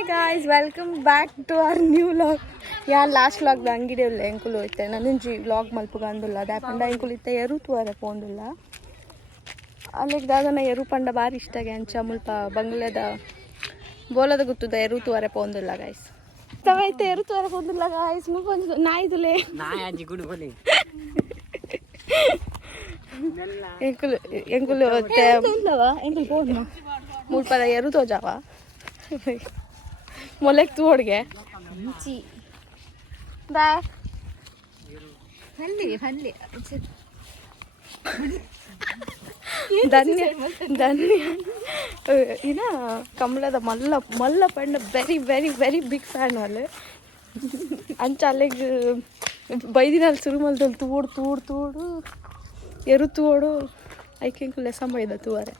Hi guys, welcome back to our new vlog. ಯಾರು last ವ್ಲಾಗ್ದ ಅಂಗಡಿ ಉಳ್ಳೆ ಎಂಕುಲು ಹೋಯ್ತೆ ನನಂಜಿ ವ್ಲಾಗ್ ಮಲ್ಪುಗ ಅಂದುಲ್ಲ ದಾಪಂಡ ಎಂಕುಲು ಇತ್ತೆ ಎರು ತೂವರೆ ಪೋಂಡುಲ್ಲ ಅಲ್ಲಿಗೆ ದಾದನ ಎರು ಪಂಡ ಭಾರಿ ಇಷ್ಟಗೆ ಅಂಚ ಮುಲ್ಪ ಬಂಗ್ಲೆದ ಬೋಲದ ಗುತ್ತದ ಎರು ತೂವರೆ ಪೋಂದುಲ್ಲ ಗಾಯ್ಸ್. ತವೈತೆ ಎರು ತೂವರೆ ಪೋಂದುಲ್ಲ ಗಾಯ್ಸ್. ಮುಲ್ಪ ನಾಯ್ದುಲೆ ಎಂಕುಲು ಎಂಕುಲು ಎಂಕುಲು ಪೋಂಡ ಮುಲ್ಪದ ಎರು ತೋಜಾವ ಮೊಲೆಕ್ ತೋಡ್ಗೆ ಬಾ ಧನ್ಯ ಧನ್ಯ ಇನ್ನ ಕಮಲದ ಮಲ್ಲ ಮಲ್ಲ ಪಂಡ very very very big fan ಅಲ್ಲಿ ಅಂಚ ಅಲ್ಲಿಗೆ ಬೈದಿನಲ್ಲಿ ಶುರು ಮಲ್ದಲ್ಲಿ ತೂಡು ತೂಡು ತೂಡು ಎರು ತೂಡು ಐಕೆಂಕು ಲೆಸ ಬೈದ ತೂವರೆ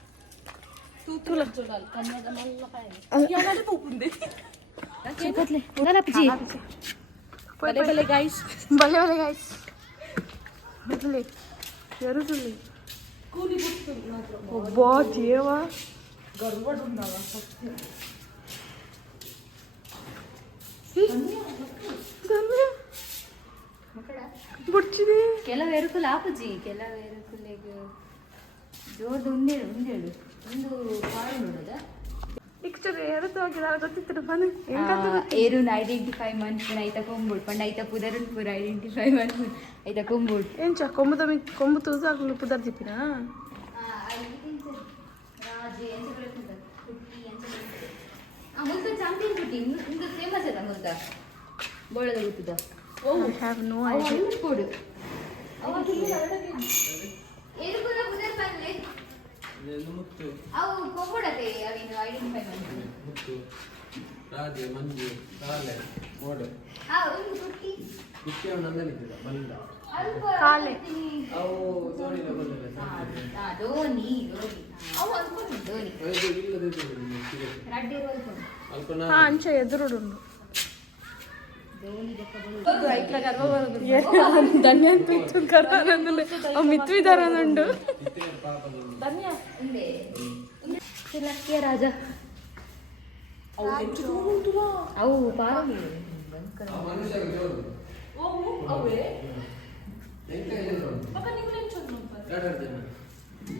ಬಲೆ ಬಲೆ ಗಾಯ್ಸ್ ఎరుతుల్లి అబ్బా దేవా బుచ్చిది ಕೆಲವು ಎರುಕುಲು ಆಪುಜಿ ಕೆಲವು ಎರುಕುಲೆಗ್ ಜೋರ್ದು ಉಂಡೇಳು ಉಂಡೇಳು ಒಂದು ಕಾಳು ನೋಡೋದ ಇಕ್ಚದೆ ಎರುತು ಹೋಗಿದಾರ ಗೊತ್ತಿತ್ತು ಬನ್ನಿ ಏರುನ್ ಐಡೆಂಟಿಫೈ ಮನ್ಪುನ ಐತ ಕೊಂಬುಡ್ ಪಂಡ ಐತ ಪುದರುನ್ ಪುರ ಐಡೆಂಟಿಫೈ ಮನ್ಪುನ ಐತ ಕೊಂಬುಡ್ ಎಂಚ ಕೊಂಬು ತೂದು ಆಗ್ಲು ಪುದರ್ ದಿಪ್ಪಿನ ಮುಲ್ತ ಚಾಂಪಿಯನ್ ಪುಟ್ಟಿ ಇಂದು ಫೇಮಸ್ ಅದ ಮುಲ್ತ ಬೋಳದ ಗುತ್ತದ ಐ ಹ್ಯಾವ್ ನೋ ಐಡಿಯಾ ಕೊಡು ಎರುಕುಲ ಪುದರ್ ಪನ್ಲೆ ಅವು ಕೊಂಬುಡತೆ ಅವಿನ ಐಡೆಂಟಿಫೈ ಮಾಡ್ತೀನಿ ಮುತ್ತು ರಾಜೆ ಮಂಜು ಕಾಲೆ ಮೋಡೆ ಒಂದು ಕುಟ್ಟಿ ಕುಟ್ಟಿ ಅವನು ನಂದನಿದ್ದ ಬಂದ ಕಾಲೆ ಅವು ಧೋನಿ ಬಂದಿದೆ ಧೋನಿ ಧೋನಿ ಅವು ಅನ್ಕೊಂಡು ಧೋನಿ ಇಲ್ಲದೆ ರಡ್ಡಿ ರೋಲ್ಕೊಂಡು ಅಲ್ಪನಾ ಹಾ ಅಂಚ ಎದುರುಡುಂಡು ಧನ್ಯ ಮಿತ್ವಿದಾರನುಂಡು ಲಕ್ಕಿಯ ರಾಜ ಅವು ಪಾರು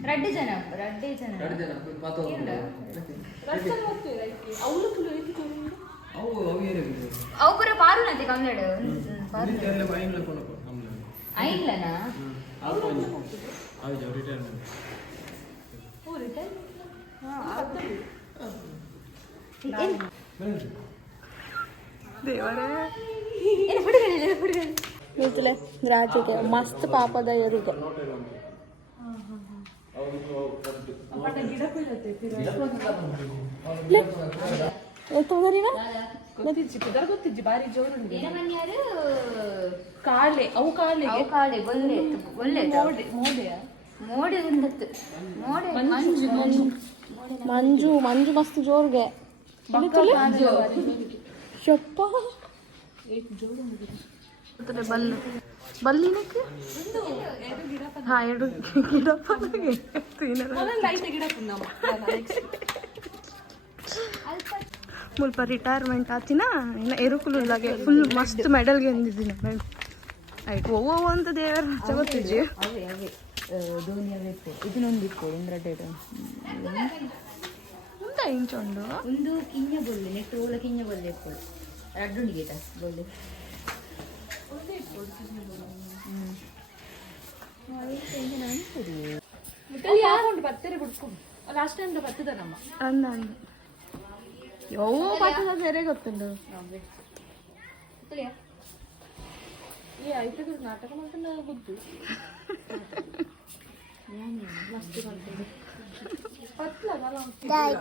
ರಡ್ಡಿ ಜನ ಅವು ಪೂರ ಪಾರು ನತಿ ಕನ್ನಡ ಐನ್ಲನಾ ದೇವರೇ ನಿಂತಲೆ ರಾಜಗೆ ಮಸ್ತ್ ಪಾಪದ ಎರುದು ಕಾಳೆ ಅವು ಕಾಳೆ ಕಾಳೆ ಒಳ್ಳೆ ಒಳ್ಳೆ ಮೋಡೆ ಒಂದತ್ತು ಮೋಡೆ ಮಂಜು ಮಂಜು ಮಸ್ತ್ ಜೋರ್ಗೆ ಶಪ್ಪ ಬಲ್ಲು ಬಲ್ಲಿನಕ್ಕೆ ಹಾ ಎರಡು ಗಿಡಪ್ಪನಿಗೆ ಮುಲ್ಪ ರಿಟೈರ್ಮೆಂಟ್ ಆತಿನ ಇನ್ನು ಎರುಕುಲಾಗೆ ಫುಲ್ ಮಸ್ತ್ ಮೆಡಲ್ಗೆ ಎಂದಿದ್ದೀನಿ ಮೇಡಮ್ ಆಯ್ತು ಓವೋ ಅಂತ ದೇವರ ಜಗತ್ತಿಜ್ಜಿ ಅವೇ ಅವೇ ಧೋನಿ ಅವೇ ಇದನ್ನೊಂದಿತ್ತು ಒಂದೆರಡು ಉಂಟ ಇಂಚೊಂಡು ಒಂದು ಕಿಂಜ ಬೊಲ್ಲೆ ನೆಟ್ಟು ಓಳ ಕಿಂಜ ಬೊಲ್ಲೆ ಇಪ್ಪಳು ರಡ್ಡುಂಡಿ ಗೇಟ ಬೊಲ್ಲೆ ಬರ್ತಾರೆ ಬಿಡ್ಕೊಂಡು ಲಾಸ್ಟ್ ಟೈಮ್ ಬರ್ತದ ನಮ್ಮ ಅಂದ ಅಂದು ಯೋ ಬರ್ತದ ಬೇರೆ ಗೊತ್ತುಂಡು ಈ ಐದು ನಾಟಕ ಮಾಡ್ಕೊಂಡು ಗೊತ್ತು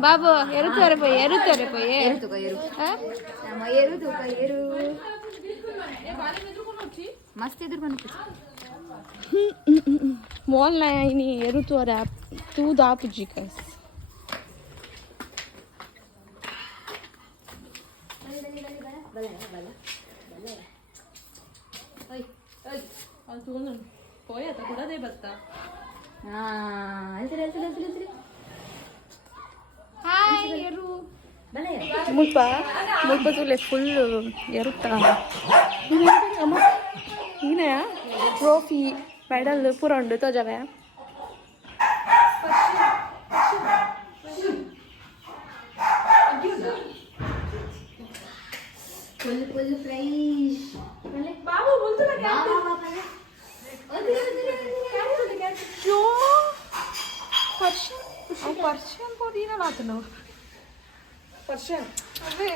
ಬಾಬು ಎರುತ್ತಾರೆ ಪೋಯ್ ಮಸ್ತ್ ಎದುರು ಬಂದು मॉल ना ini eru tu ada tu da pujikas poya ta kuda de batta ha alsire hi eru ಮುಲ್ಪ ತುಲೆ ಫುಲ್ ಎರುತ್ತಾ ಈನೆಯ ಟ್ರೋಫಿ ಮೆಡಲ್ ಪೂರ ಉಂಡು ತೋಜವೆ ಫುಲ್ ಪ್ರೈಸ್ ಬಾಬು ಪರ್ಷಿಯನ್ ಪೋದಿನ ಮಾತನು ಪರ್ಷಿಯನ್ ಅವೇ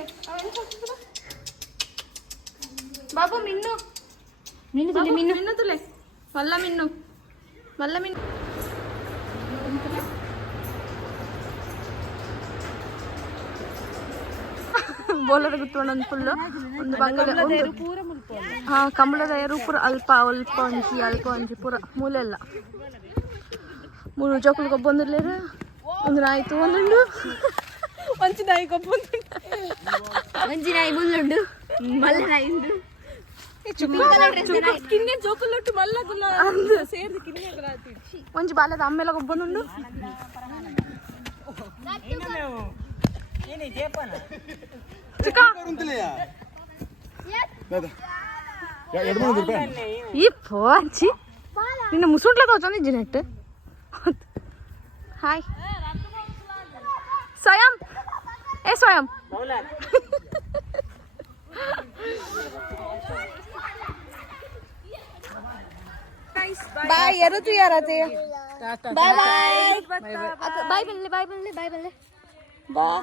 ಬಾಬು ಮಿನ್ನು ಮಿನ್ನು ತುಲೆ ಮಲ್ಲ ಮಿನ್ನು ಬೋಲರ್ ಗುತ್ತೊಂದು ಫುಲ್ ಒಂದು ಬಂಗಲೆ ಹಾ ಕಂಬಳದ ಏರು ಪೂರ ಅಲ್ಪ ಒಂಜಿ ಪೂರ ಮೂಲೆಲ್ಲ ಮೂರು ಜೋಕುಲು ಕೊಬ್ಬೊಂದಿರ್ಲೇರ ಒಂದು ನಾಯಿ ತಗೊಂಡು ಒಂಚಿ ನಾಯಿ ಕೊಬ್ಬೊಂದು ಒಂಜಿ ನಾಯಿ ಮುಂದುಂಡು ಮಲ್ಲ ನಾಯಿ ಉಂಡು ಕಿನ್ನೆ ಜೋಕುಲೊಟ್ಟು ಮಲ್ಲ ಗುಲ್ಲ ಸೇರ್ದು ಕಿನ್ನೆ ಒಂಜಿ ಬಾಲ್ಯದ ಅಮ್ಮೆಲ್ಲ ಕೊಬ್ಬೊಂದುಂಡು ಈ ಪೋಂಚಿ ನಿನ್ನ ಮುಸುಂಟ್ಲ ತೋಚಂದಿ ಜಿನೆಟ್ ಹಾಯ್ ಸ್ವಯಂ ಸ್ವಯಂ ಬಾಯ್ ಯಾರು ತು ಯಾರತೆ ಬಾಯ್ ಬಾಯ್ ಬಾಯ್ ಬಲ್ಲೆ ಬಾಯ್